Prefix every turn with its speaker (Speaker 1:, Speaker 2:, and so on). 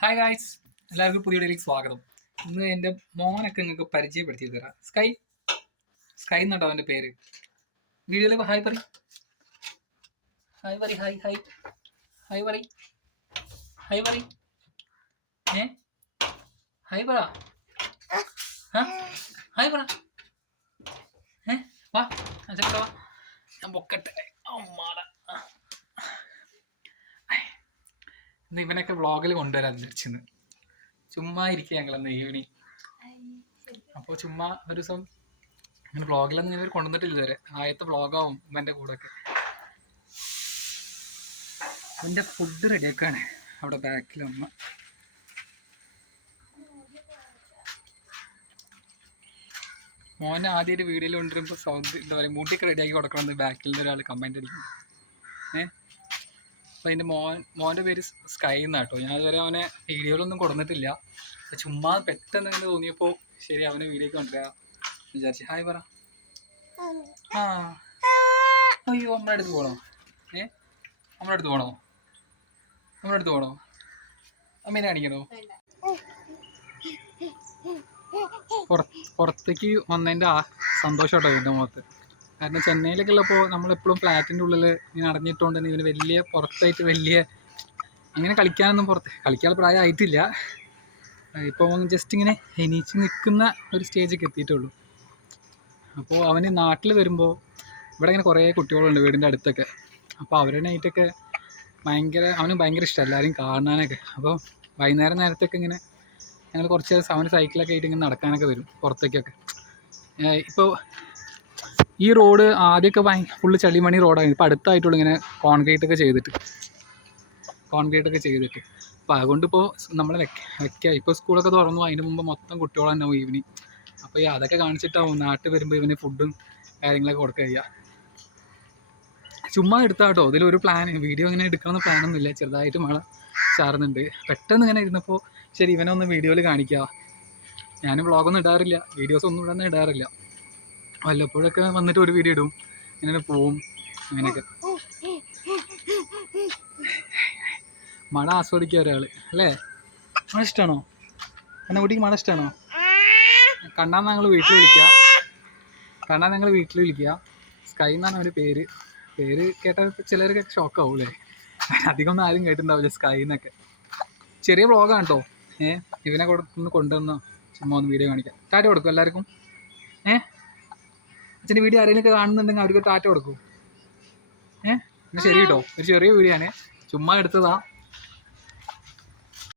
Speaker 1: Hi guys എല്ലാവർക്കും പുതിയ വീഡിയോയിലേക്ക് സ്വാഗതം. ഇന്ന് എന്റെ മോനൊക്കെ നിങ്ങൾക്ക് പരിചയപ്പെടുത്തി തരാം. സ്കൈ സ്കൈ എന്നുണ്ടോ അവന്റെ പേര്. വീഡിയോയിൽ ഹായ് പറ ഹായ് പറ ഹായ് ഹായ് ഹായ് പറ ഹായ് പറ ഏ? ഹായ് പറ? ഹായ് പറ. ഏ? വാ അച്ഛൻ വാ. ഞാൻ പൊക്കട്ടെ. ഇന്ന് ഇവനൊക്കെ വ്ളോഗിൽ കൊണ്ടുവരാൻ വിചാരിച്ചിന്ന്. ചുമ്മാ ഇരിക്കുക ഞങ്ങൾ അന്ന് ഈവനിങ് അപ്പോൾ ചുമ്മാ ഒരു ദിവസം അങ്ങനെ വ്ളോഗിലൊന്നും ഇവർ കൊണ്ടുവന്നിട്ടില്ല ഇതുവരെ. ആദ്യത്തെ വ്ളോഗാവും ഇവന്റെ കൂടെ ഒക്കെ ഇവന്റെ ഫുഡ് റെഡിയാക്കാണ് അവിടെ ബാക്കിൽ അമ്മ മോനെ ആദ്യമായിട്ട് വീഡിയോയിൽ കൊണ്ടുവരുമ്പോൾ സൗണ്ട് എന്താ പറയുക മൂട്ടിയൊക്കെ റെഡിയാക്കി കൊടുക്കണമെന്ന് ബാക്കിൽ നിന്ന് ഒരാൾ കമന്റ് അടിക്കും ഏ? അപ്പം അതിന്റെ മോൻ മോന്റെ പേര് സ്കൈ എന്നാട്ടോ. ഞാൻ ഇതുവരെ അവനെ വീഡിയോയിലൊന്നും കൊടുത്തിട്ടില്ല ചുമ്മാ പെട്ടെന്ന് ഇങ്ങനെ തോന്നിയപ്പോൾ ശരി അവനെ വീഡിയോ കൊണ്ടുവരാ വിചാരിച്ചു. ഹായ് പറ. ആ. അയ്യോ നമ്മുടെ അടുത്ത് പോകണോ ഏ? നമ്മുടെ അടുത്ത് പോകണോ നമ്മുടെ അടുത്ത് പോകണോ അമ്മേനെ കാണിക്കണോ? പുറത്ത് പുറത്തേക്ക് വന്നതിന്റെ ആ സന്തോഷം കേട്ടോ എന്റെ മുഖത്ത്. കാരണം ചെന്നൈയിലൊക്കെ ഉള്ളപ്പോൾ നമ്മളെപ്പോഴും ഫ്ലാറ്റിന്റെ ഉള്ളിൽ ഇങ്ങനെ അടഞ്ഞിട്ടുകൊണ്ട് തന്നെ ഇവന് വലിയ പുറത്തായിട്ട് വലിയ അങ്ങനെ കളിക്കാനൊന്നും പുറത്ത് കളിക്കാൻ പ്രായമായിട്ടില്ല. ഇപ്പോൾ ജസ്റ്റ് ഇങ്ങനെ എണീച്ച് നിൽക്കുന്ന ഒരു സ്റ്റേജൊക്കെ എത്തിയിട്ടുള്ളൂ. അപ്പോൾ അവന് നാട്ടിൽ വരുമ്പോൾ ഇവിടെ ഇങ്ങനെ കുറേ കുട്ടികളുണ്ട് വീടിന്റെ അടുത്തൊക്കെ. അപ്പോൾ അവരുടെ നൈറ്റൊക്കെ ഭയങ്കര അവന് ഭയങ്കര ഇഷ്ടം എല്ലാവരും കാണാനൊക്കെ. അപ്പോൾ വൈകുന്നേരം നേരത്തൊക്കെ ഇങ്ങനെ ഞങ്ങൾ കുറച്ച് നേരം അവന് സൈക്കിളൊക്കെ ആയിട്ട് ഇങ്ങനെ നടക്കാനൊക്കെ വരും പുറത്തേക്കൊക്കെ. ഇപ്പോൾ ഈ റോഡ് ആദ്യമൊക്കെ ഭയങ്കര ഫുള്ള് ചളിമണി റോഡാണ്. ഇപ്പോൾ അടുത്തായിട്ടുള്ളൂ ഇങ്ങനെ കോൺക്രീറ്റ് ഒക്കെ ചെയ്തിട്ട്. കോൺക്രീറ്റ് ഒക്കെ ചെയ്തിട്ട്. അപ്പോൾ അതുകൊണ്ട് ഇപ്പോൾ നമ്മൾ വെക്ക വെക്കുക ഇപ്പോൾ സ്കൂളൊക്കെ തുറന്നു. അതിന് മുമ്പ് മൊത്തം കുട്ടികൾ തന്നെ ഈവനിങ് അപ്പോൾ ഈ അതൊക്കെ കാണിച്ചിട്ടാവും നാട്ടിൽ വരുമ്പോൾ ഇവന് ഫുഡും കാര്യങ്ങളൊക്കെ കൊടുക്കുക ചെയ്യുക ചുമ്മാ എടുത്താട്ടോ. ഇതിലൊരു പ്ലാൻ വീഡിയോ ഇങ്ങനെ എടുക്കണമെന്ന് പ്ലാനൊന്നുമില്ല ചെറുതായിട്ട് മഴ ചാറുന്നുണ്ട്. പെട്ടെന്ന് ഇങ്ങനെ ഇരുന്നപ്പോൾ ശരി ഇവനെ ഒന്ന് വീഡിയോയിൽ കാണിക്കുക ഞാൻ വ്ളോഗൊന്നും ഇടാറില്ല. വീഡിയോസ് ഒന്നും ഇവിടെ ഇടാറില്ല. വല്ലപ്പോഴൊക്കെ വന്നിട്ട് ഒരു വീഡിയോ ഇടും. ഇങ്ങനെ പോവും. അങ്ങനെയൊക്കെ മഴ ആസ്വദിക്കുക ഒരാൾ അല്ലേ? മഴ ഇഷ്ടമാണോ എന്നെ കുട്ടിക്ക് മഴ ഇഷ്ടമാണോ കണ്ണാൻ ഞങ്ങൾ വീട്ടിൽ വിളിക്കുക. കണ്ണാൻ ഞങ്ങൾ വീട്ടിൽ വിളിക്കുക. സ്കൈ എന്നാണ് അവന്റെ പേര്. പേര് കേട്ടാൽ ചിലർക്ക് ഷോക്ക് അല്ലേ അധികം ഒന്നും ആരും കേട്ടിട്ടുണ്ടാവില്ല സ്കൈ എന്നൊക്കെ. ചെറിയ വ്ളോഗാണ് കേട്ടോ ഏഹ് ഇവനെ കൊടുത്തൊന്ന് കൊണ്ടുവന്നോ. ചുമ്മാ ഒന്ന് വീഡിയോ കാണിക്കാം. ടാറ്റ കൊടുക്കും എല്ലാവർക്കും. ഏ? അച്ഛന്റെ വീഡിയോ ആരെങ്കിലും കാണുന്നുണ്ടെങ്കിൽ അവർക്ക് ടാറ്റ കൊടുക്കും. ഏഹ് ശരി കേട്ടോ. ഒരു ചെറിയ വീഡിയോ ആണ്. ചുമ്മാ എടുത്തതാ.